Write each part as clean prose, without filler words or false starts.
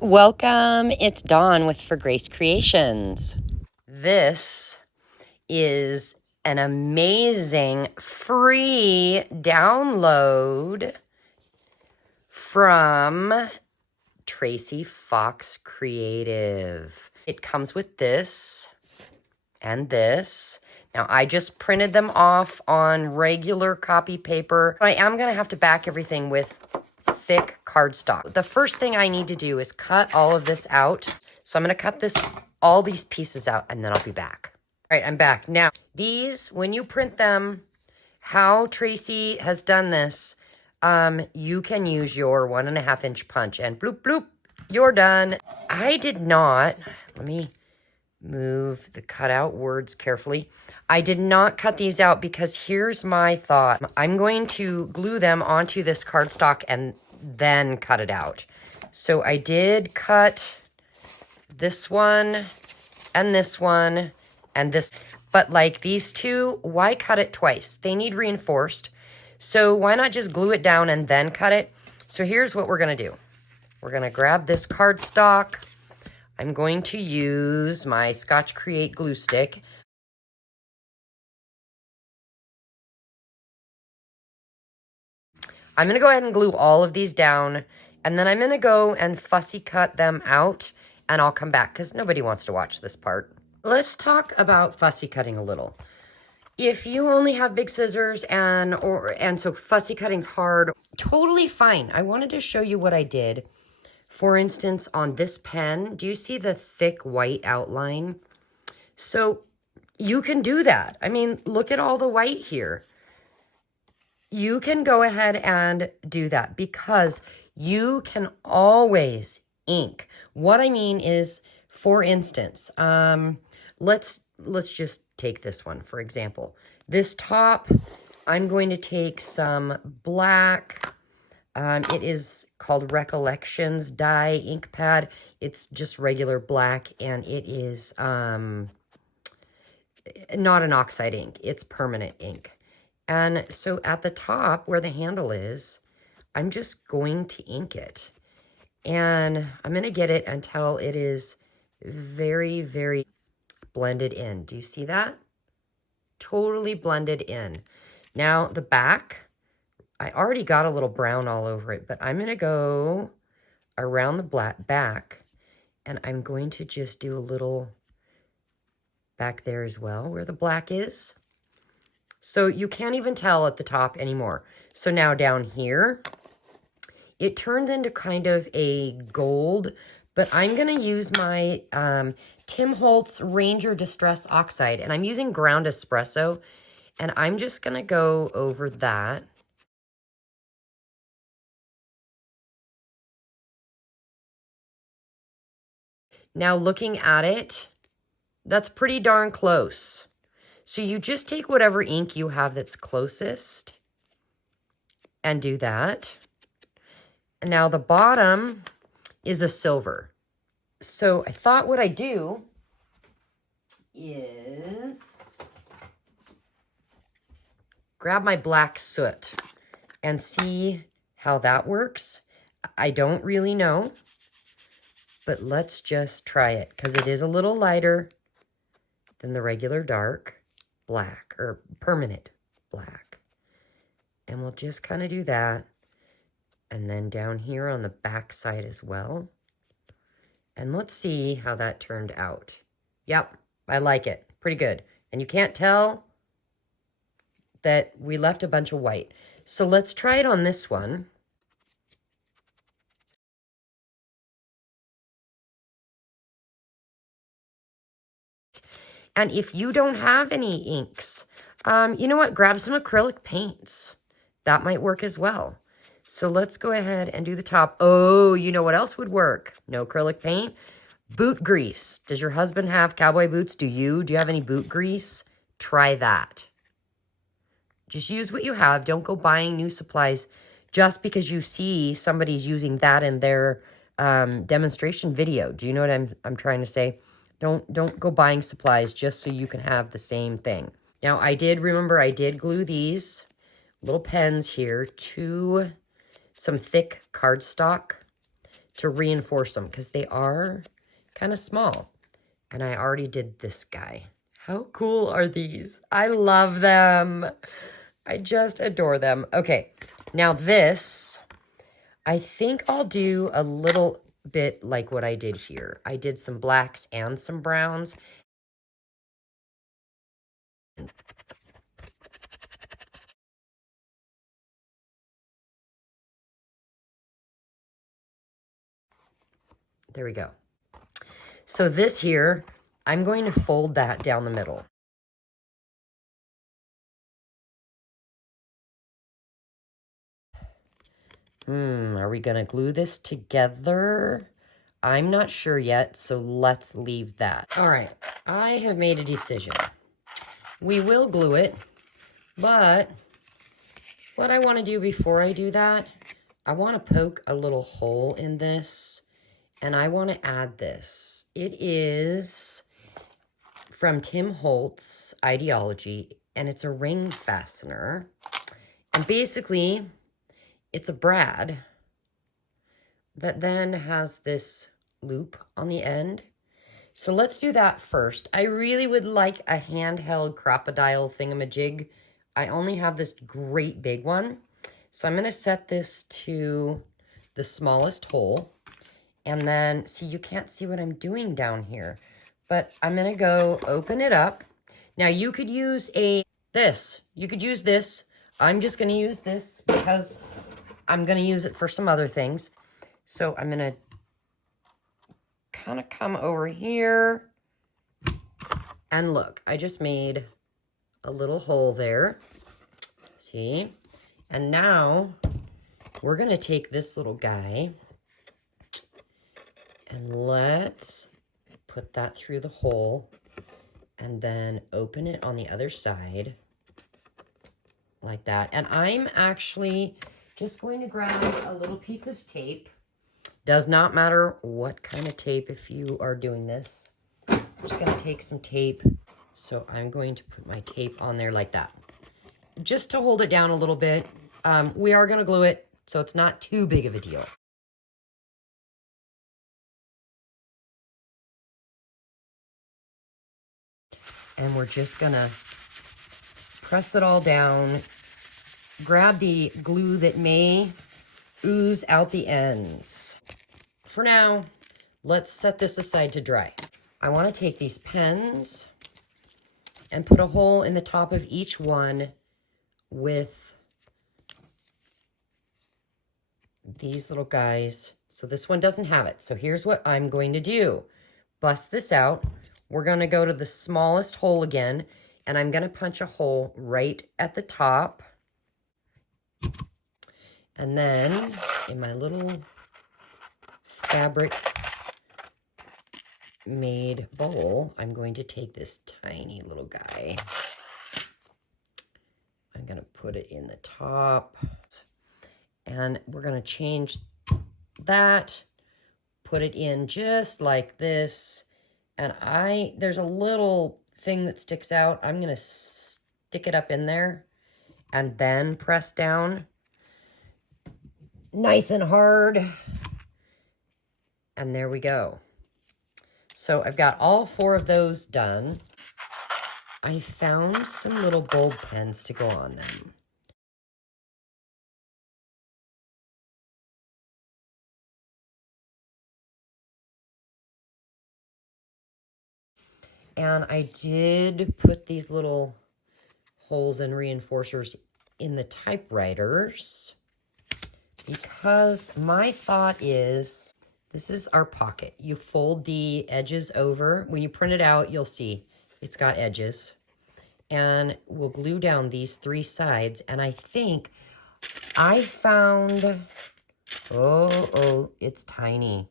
Welcome, it's Dawn with For Grace Creations. This is an amazing free download from Tracy Fox Creative. It comes with this and this. Now, I just printed them off on regular copy paper. I am going to have to back everything with thick cardstock. The first thing I need to do is cut all of this out. So I'm going to cut all these pieces out, and then I'll be back. All right, I'm back. Now, these, when you print them, how Tracy has done this, you can use your 1.5 inch punch, and bloop, bloop, you're done. I did not, let me move the cutout words carefully. I did not cut these out because here's my thought. I'm going to glue them onto this cardstock and then cut it out. So I did cut this one and this one and this, but like these two, why cut it twice? They need reinforced. So why not just glue it down and then cut it? So here's what we're gonna do. We're gonna grab this cardstock. I'm going to use my Scotch Create glue stick. I'm going to go ahead and glue all of these down, and then I'm going to go and fussy cut them out, and I'll come back because nobody wants to watch this part. Let's talk about fussy cutting a little. If you only have big scissors and so fussy cutting's hard, totally fine. I wanted to show you what I did. For instance, on this pen, do you see the thick white outline? So you can do that. I mean, look at all the white here. You can go ahead and do that because you can always ink. What I mean is, for instance, let's just take this one, for example. This top, I'm going to take some black. It is called Recollections Dye ink pad. It's just regular black, and it is not an oxide ink. It's permanent ink. And so at the top where the handle is, I'm just going to ink it. And I'm going to get it until it is very, very blended in. Do you see that? Totally blended in. Now the back, I already got a little brown all over it, but I'm going to go around the back, and I'm going to just do a little back there as well where the black is. So you can't even tell at the top anymore. So now down here, it turned into kind of a gold, but I'm going to use my Tim Holtz Ranger Distress Oxide, and I'm using ground espresso, and I'm just going to go over that. Now looking at it, that's pretty darn close. So you just take whatever ink you have that's closest and do that. And now the bottom is a silver. So I thought what I do is grab my black soot and see how that works. I don't really know, but let's just try it because it is a little lighter than the regular dark black or permanent black. And we'll just kind of do that. And then down here on the back side as well. And let's see how that turned out. Yep, I like it. Pretty good. And you can't tell that we left a bunch of white. So let's try it on this one. And if you don't have any inks, you know what? Grab some acrylic paints. That might work as well. So let's go ahead and do the top. Oh, you know what else would work? No acrylic paint. Boot grease. Does your husband have cowboy boots? Do you? Do you have any boot grease? Try that. Just use what you have. Don't go buying new supplies just because you see somebody's using that in their demonstration video. Do you know what I'm trying to say? Don't go buying supplies just so you can have the same thing. Now, I did glue these little pens here to some thick cardstock to reinforce them because they are kind of small. And I already did this guy. How cool are these? I love them. I just adore them. Okay, now this, I think I'll do a little bit like what I did here. I did some blacks and some browns. There we go. So this here, I'm going to fold that down the middle. Are we gonna glue this together? I'm not sure yet, so let's leave that. All right, I have made a decision. We will glue it, but what I want to do before I do that, I want to poke a little hole in this, and I want to add this. It is from Tim Holtz Ideology, and it's a ring fastener. And basically, it's a brad that then has this loop on the end. So let's do that first. I really would like a handheld crocodile thingamajig. I only have this great big one. So I'm going to set this to the smallest hole. And then, see, you can't see what I'm doing down here. But I'm going to go open it up. Now, you could use this. You could use this. I'm just going to use this because I'm going to use it for some other things. So I'm going to kind of come over here. And look, I just made a little hole there. See? And now we're going to take this little guy and let's put that through the hole and then open it on the other side like that. And I'm actually just going to grab a little piece of tape. Does not matter what kind of tape if you are doing this. I'm just going to take some tape. So I'm going to put my tape on there like that. Just to hold it down a little bit. We are going to glue it, so it's not too big of a deal. And we're just going to press it all down. Grab the glue that may ooze out the ends. For now, let's set this aside to dry. I want to take these pens and put a hole in the top of each one with these little guys. So this one doesn't have it. So here's what I'm going to do. Bust this out. We're going to go to the smallest hole again, and I'm going to punch a hole right at the top. And then in my little fabric made bowl, I'm going to take this tiny little guy. I'm going to put it in the top. And we're going to change that, put it in just like this. And there's a little thing that sticks out. I'm going to stick it up in there and then press down nice and hard. And there we go. So I've got all 4 of those done. I found some little bulb pens to go on them. And I did put these little holes and reinforcers in the typewriters because my thought is, this is our pocket. You fold the edges over. When you print it out, you'll see it's got edges. And we'll glue down these 3 sides. And I think I found, oh, it's tiny.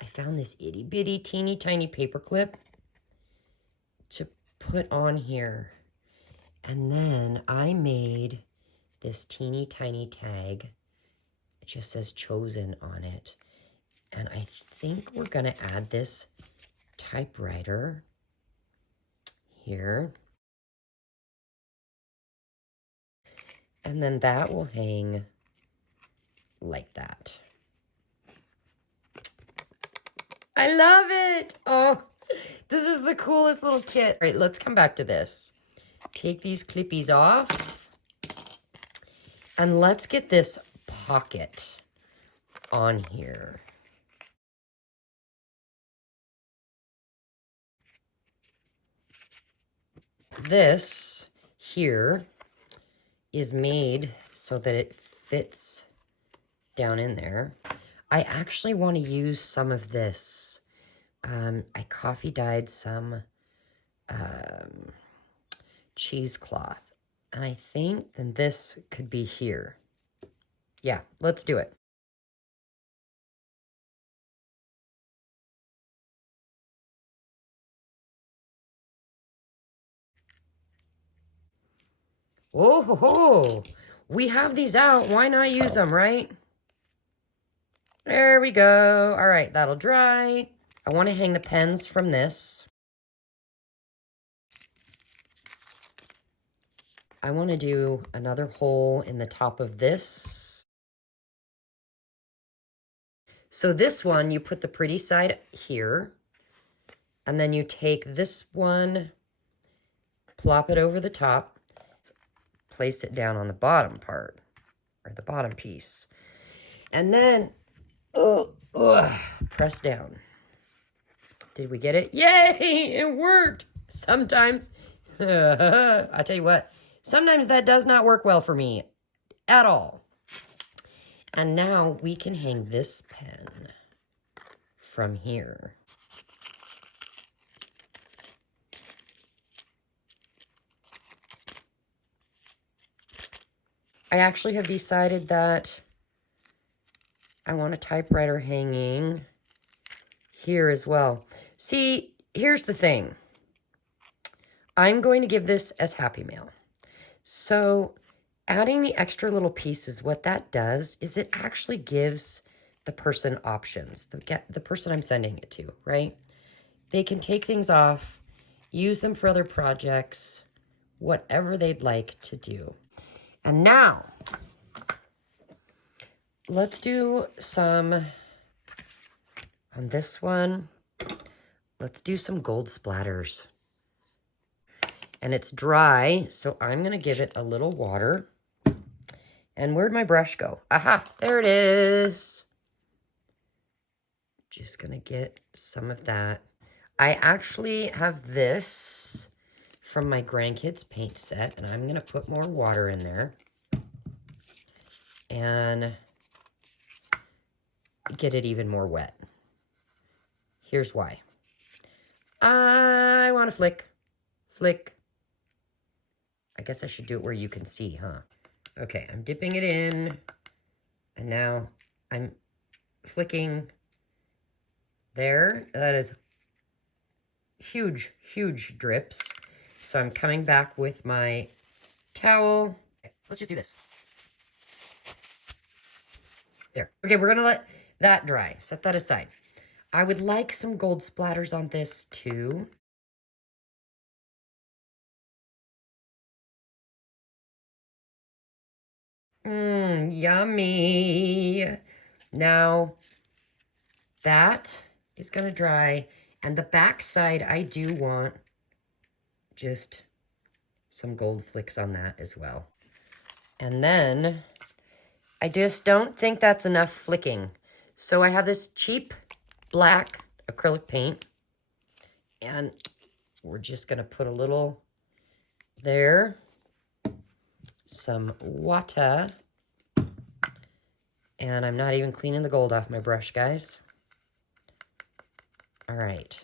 I found this itty bitty teeny tiny paper clip to put on here. And then I made this teeny tiny tag. It just says chosen on it. And I think we're going to add this typewriter here. And then that will hang like that. I love it. Oh, this is the coolest little kit. All right, let's come back to this. Take these clippies off. And let's get this pocket on here. This here is made so that it fits down in there. I actually want to use some of this. I coffee dyed some cheesecloth. And I think then this could be here. Yeah, let's do it. Oh, ho, ho. We have these out. Why not use them, right? There we go. All right, that'll dry. I want to hang the pens from this. I want to do another hole in the top of this. So this one, you put the pretty side here, and then you take this one, plop it over the top, place it down on the bottom part, or the bottom piece, and then press down. Did we get it? Yay! It worked! Sometimes, I tell you what, sometimes that does not work well for me at all. And now we can hang this pen from here. I actually have decided that I want a typewriter hanging here as well. See, here's the thing. I'm going to give this as Happy Mail. So adding the extra little pieces, what that does is it actually gives the person options, the person I'm sending it to, right? They can take things off, use them for other projects, whatever they'd like to do. And now, let's do some, on this one, let's do some gold splatters. And it's dry, so I'm going to give it a little water. And where'd my brush go? Aha, there it is. Just going to get some of that. I actually have this from my grandkids paint set, and I'm going to put more water in there. And get it even more wet. Here's why. I want to flick. Flick. I guess I should do it where you can see, huh? Okay, I'm dipping it in. And now I'm flicking there. That is huge, huge drips. So I'm coming back with my towel. Okay, let's just do this. There. Okay, we're going to let that dry. Set that aside. I would like some gold splatters on this too. Yummy. Now, that is going to dry. And the back side, I do want just some gold flicks on that as well. And then, I just don't think that's enough flicking. So I have this cheap black acrylic paint. And we're just going to put a little there. Some water. And I'm not even cleaning the gold off my brush, guys. All right.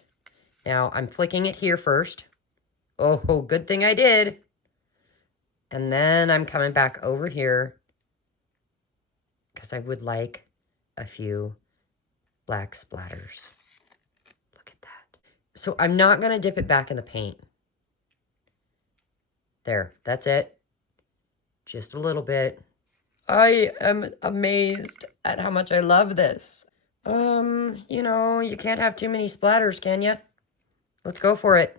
Now, I'm flicking it here first. Oh, good thing I did. And then I'm coming back over here because I would like a few black splatters. Look at that. So I'm not going to dip it back in the paint. There, that's it. Just a little bit. I am amazed at how much I love this. You know, you can't have too many splatters, can you? Let's go for it.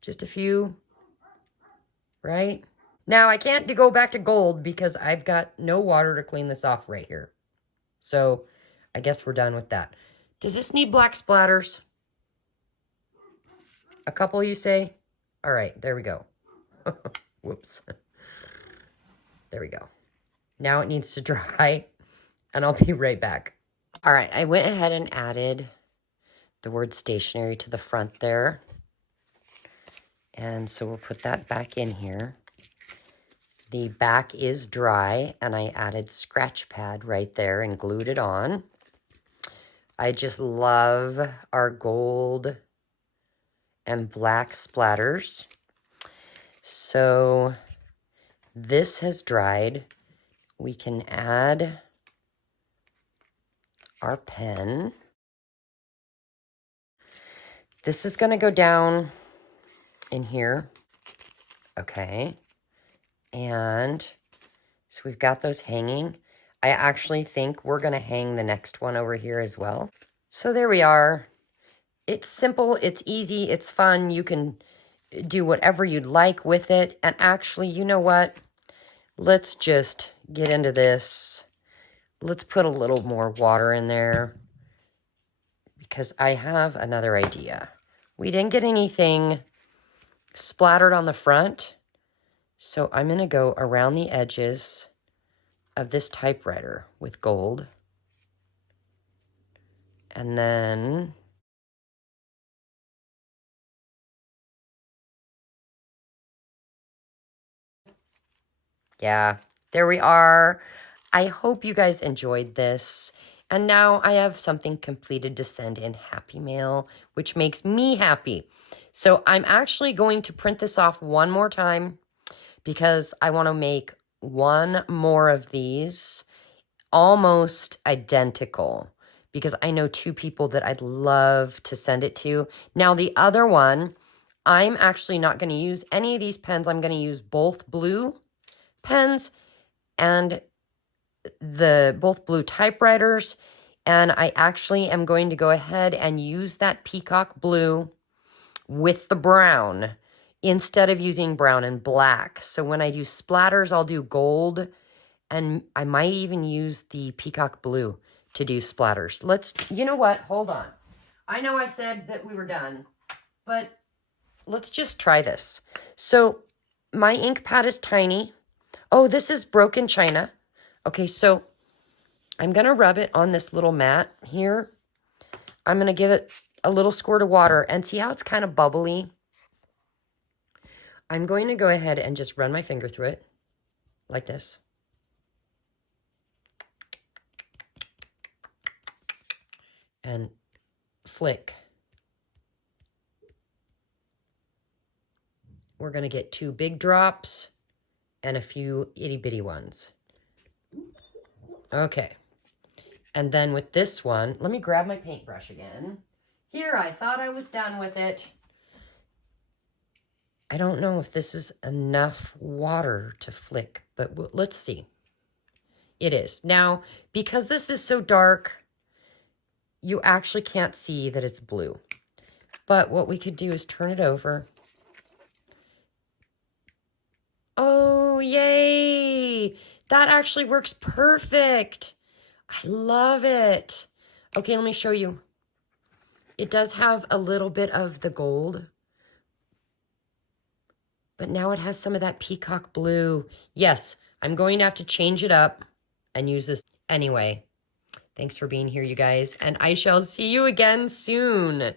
Just a few, right? Now, I can't go back to gold because I've got no water to clean this off right here. So, I guess we're done with that. Does this need black splatters? A couple, you say? All right, there we go. Whoops. There we go. Now it needs to dry, and I'll be right back. All right, I went ahead and added the word stationery to the front there. And so we'll put that back in here. The back is dry, and I added scratch pad right there and glued it on. I just love our gold and black splatters. So this has dried. We can add our pen. This is going to go down in here. Okay. And so we've got those hanging. I actually think we're going to hang the next one over here as well. So there we are. It's simple, it's easy, it's fun. You can do whatever you'd like with it. And actually, you know what? Let's just get into this. Let's put a little more water in there because I have another idea. We didn't get anything splattered on the front, so I'm going to go around the edges of this typewriter with gold. And then yeah, there we are. I hope you guys enjoyed this. And now I have something completed to send in Happy Mail, which makes me happy. So I'm actually going to print this off one more time because I want to make one more of these almost identical because I know two people that I'd love to send it to. Now the other one, I'm actually not going to use any of these pens. I'm going to use both blue pens and both blue typewriters, and I actually am going to go ahead and use that peacock blue with the brown instead of using brown and black. So when I do splatters, I'll do gold, and I might even use the peacock blue to do splatters. You know what? Hold on. I know I said that we were done, but let's just try this. So my ink pad is tiny. Oh, this is broken china. Okay, so I'm going to rub it on this little mat here. I'm going to give it a little squirt of water and see how it's kind of bubbly. I'm going to go ahead and just run my finger through it like this. And flick. We're going to get 2 big drops and a few itty-bitty ones. Okay. And then with this one, let me grab my paintbrush again. Here, I thought I was done with it. I don't know if this is enough water to flick, but let's see. It is. Now, because this is so dark, you actually can't see that it's blue. But what we could do is turn it over. Oh, yay! That actually works perfect. I love it. Okay, let me show you. It does have a little bit of the gold, but now it has some of that peacock blue. Yes, I'm going to have to change it up and use this anyway. Thanks for being here, you guys, and I shall see you again soon.